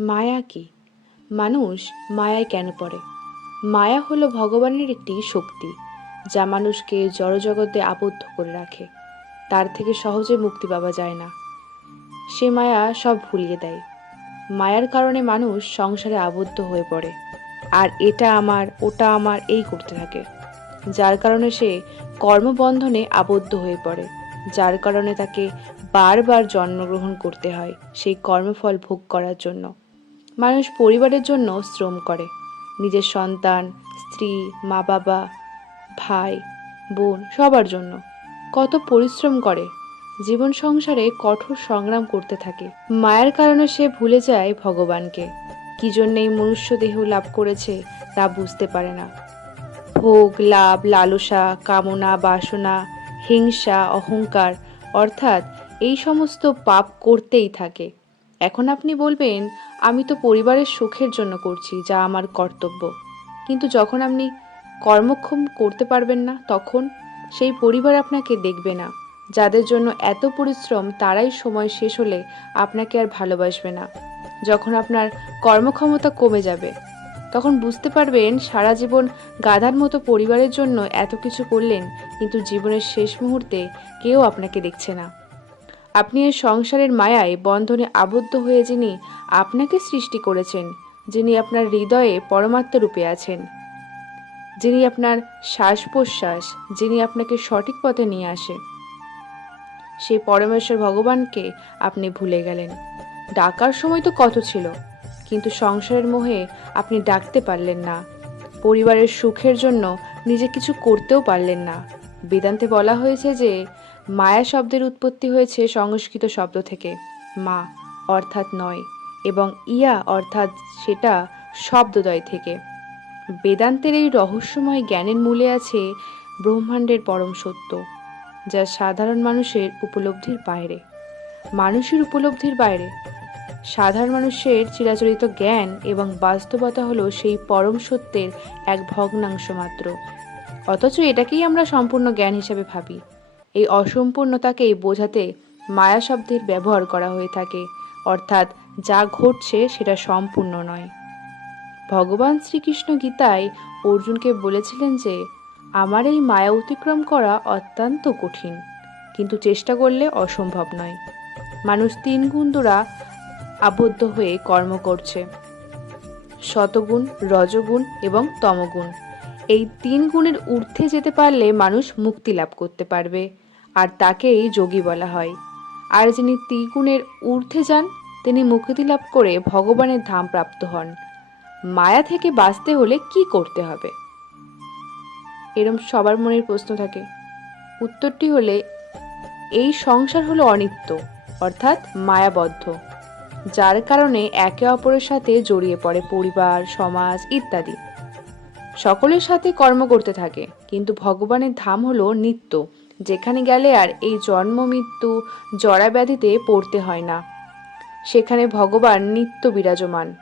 মায়া কি? মানুষ মায়ায় কেন পড়ে? মায়া হলো ভগবানের একটি শক্তি, যা মানুষকে জড়জগতে আবদ্ধ করে রাখে। তার থেকে সহজে মুক্তি পাওয়া যায় না। সে মায়া সব ভুলিয়ে দেয়। মায়ার কারণে মানুষ সংসারে আবদ্ধ হয়ে পড়ে। আর এটা আমার, ওটা আমার, এই করতে থাকে। যার কারণে সে কর্মবন্ধনে আবদ্ধ হয়ে পড়ে। যার কারণে তাকে বারবার জন্মগ্রহণ করতে হয় সেই কর্মফল ভোগ করার জন্য। মানুষ পরিবারের জন্য শ্রম করে। নিজের সন্তান, স্ত্রী মা বাবা ভাই, বোন সবার জন্য। কত পরিশ্রম করে। জীবন সংসারে কঠোর সংগ্রাম করতে থাকে। মায়ের কারণে সে ভুলে যায় ভগবানকে। কি জন্য এই মনুষ্য দেহ লাভ করেছে তা বুঝতে পারে না। ভোগ, লাভ, লালসা, কামনা, বাসনা, হিংসা, অহংকার অর্থাৎ এই সমস্ত পাপ করতেই থাকে। এখন আপনি বলবেন, আমি তো পরিবারের সুখের জন্য করছি, যা আমার কর্তব্য। কিন্তু যখন আপনি কর্মক্ষম করতে পারবেন না, তখন সেই পরিবার আপনাকে দেখবে না। যাদের জন্য এত পরিশ্রম, তারাই সময় শেষ হলে আপনাকে আর ভালোবাসবে না। যখন আপনার কর্মক্ষমতা কমে যাবে, তখন বুঝতে পারবেন, সারা জীবন গাধার মতো পরিবারের জন্য এত কিছু করলেন, কিন্তু জীবনের শেষ মুহূর্তে কেউ আপনাকে দেখছে না। আপনি এই সংসারের মায়ায় বন্ধনে আবদ্ধ হয়ে যিনি আপনাকে সৃষ্টি করেছেন, যিনি আপনার হৃদয়ে পরমাত্ম রূপে আছেন, যিনি আপনার শ্বাস প্রশ্বাস যিনি আপনাকে সঠিক পথে নিয়ে আসে, সেই পরমেশ্বর ভগবানকে আপনি ভুলে গেলেন। ডাকার সময় তো কত ছিল, কিন্তু সংসারের মোহে আপনি ডাকতে পারলেন না। পরিবারের সুখের জন্য নিজে কিছু করতেও পারলেন না। বেদান্তে বলা হয়েছে যে মায়া শব্দের উৎপত্তি হয়েছে সংস্কৃত শব্দ থেকে। মা অর্থাৎ নয় এবং ইয়া অর্থাৎ সেটা শব্দদয় থেকে। বেদান্তের এই রহস্যময় জ্ঞানের মূলে আছে ব্রহ্মাণ্ডের পরম সত্য, যা সাধারণ মানুষের উপলব্ধির বাইরে। মানুষের উপলব্ধির বাইরে। সাধারণ মানুষের চিরাচরিত জ্ঞান এবং বাস্তবতা হলো সেই পরম সত্যের এক ভগ্নাংশ মাত্র। অথচ এটাকেই আমরা সম্পূর্ণ জ্ঞান হিসেবে ভাবি। এই অসম্পূর্ণতাকেই বোঝাতে মায়া শব্দের ব্যবহার করা হয়ে থাকে, অর্থাৎ যা ঘটছে সেটা সম্পূর্ণ নয়। ভগবান শ্রীকৃষ্ণ গীতায় অর্জুনকে বলেছিলেন যে, আমার এই মায়া অতিক্রম করা অত্যন্ত কঠিন, কিন্তু চেষ্টা করলে অসম্ভব নয়। মানুষ তিন গুণ দ্বারা আবদ্ধ হয়ে কর্ম করছে। শতগুণ, রজগুণ এবং তমগুণ। এই তিন গুণের ঊর্ধ্বে যেতে পারলে মানুষ মুক্তি লাভ করতে পারবে। আর তাকেই যোগী বলা হয়। আর যিনি ত্রিগুণের ঊর্ধ্বে যান, তিনি মুক্তি লাভ করে ভগবানের ধাম প্রাপ্ত হন। মায়া থেকে বাঁচতে হলে কি করতে হবে? এরম সবার মনের প্রশ্ন থাকে। উত্তরটি হলে, এই সংসার হলো অনিত্য, অর্থাৎ মায়াবদ্ধ, যার কারণে একে অপরের সাথে জড়িয়ে পড়ে পরিবার, সমাজ ইত্যাদি। সকলের সাথে কর্ম করতে থাকে, কিন্তু ভগবানের ধাম হলো নিত্য। যেখানে গেলে আর এই জন্ম, মৃত্যু, জরা ব্যাধিতে পড়তে হয় না। সেখানে ভগবান নিত্য বিরাজমান।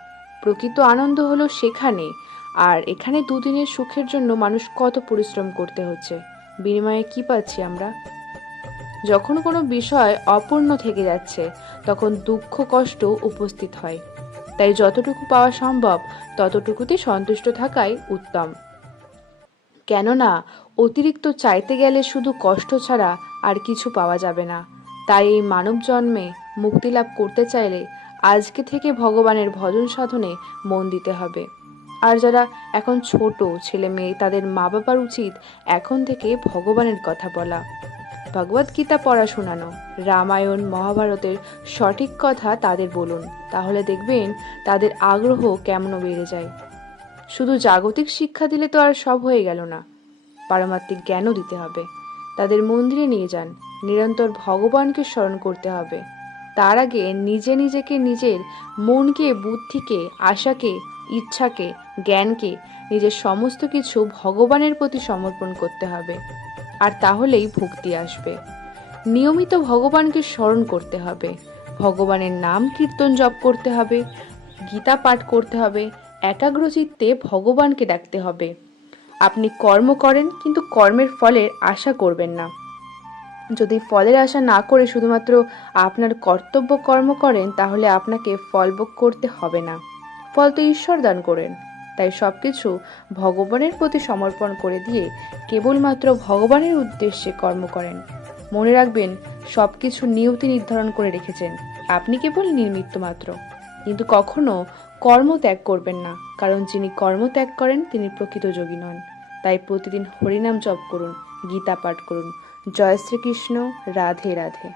প্রকৃত আনন্দ হলো সেখানে, আর এখানে দুদিনের সুখের জন্য মানুষ কত পরিশ্রম করতে হচ্ছে। বিনিময়ে কি পাচ্ছি আমরা? যখন কোনো বিষয় অপূর্ণ থেকে যাচ্ছে, তখন দুঃখ, কষ্ট উপস্থিত হয়। তাই যতটুকু পাওয়া সম্ভব, ততটুকুতে সন্তুষ্ট থাকাই উত্তম। কেননা অতিরিক্ত চাইতে গেলে শুধু কষ্ট ছাড়া আর কিছু পাওয়া যাবে না। তাই এই মানব জন্মে মুক্তি লাভ করতে চাইলে আজকে থেকে ভগবানের ভজন সাধনে মন দিতে হবে। আর যারা এখন ছোট, ছেলে মেয়ে, তাদের মা বাবার উচিত এখন থেকে ভগবানের কথা বলা। ভগবদ গীতা পড়া শোনানো রামায়ণ, মহাভারতের সঠিক কথা তাদের বলুন, তাহলে দেখবেন তাদের আগ্রহ কেমন বেড়ে যায়। শুধু জাগতিক শিক্ষা দিলে তো আর সব হয়ে গেল না। পারমাত্মিক জ্ঞানও দিতে হবে। তাদের মন্দিরে নিয়ে যান। নিরন্তর ভগবানকে স্মরণ করতে হবে। তার আগে নিজে নিজেকে নিজের মনকে, বুদ্ধিকে, আশাকে, ইচ্ছাকে, জ্ঞানকে, নিজের সমস্ত কিছু ভগবানের প্রতি সমর্পণ করতে হবে। আর তাহলেই ভক্তি আসবে। নিয়মিত ভগবানকে স্মরণ করতে হবে। ভগবানের নাম কীর্তন জপ করতে হবে। গীতা পাঠ করতে হবে। একাগ্রচিত্তে ভগবানকে ডাকতে হবে। আপনি কর্ম করেন, কিন্তু কর্মের ফলের আশা করবেন না। যদি ফলের আশা না করে শুধুমাত্র আপনার কর্তব্য কর্ম করেন, তাহলে আপনাকে ফল ভোগ করতে হবে না। ফল তো ঈশ্বর দান করেন। তাই সব কিছু ভগবানের প্রতি সমর্পণ করে দিয়ে কেবলমাত্র ভগবানের উদ্দেশ্যে কর্ম করেন। মনে রাখবেন সব কিছু নিয়তি নির্ধারণ করে রেখেছেন। আপনি কেবল নির্মিত্ত মাত্র। কিন্তু কখনো কর্ম ত্যাগ করবেন না, কারণ যিনি কর্ম ত্যাগ করেন তিনি প্রকৃত যোগী নন। তাই প্রতিদিন হরিনাম জপ করুন, গীতা পাঠ করুন। জয় শ্রীকৃষ্ণ, রাধে রাধে।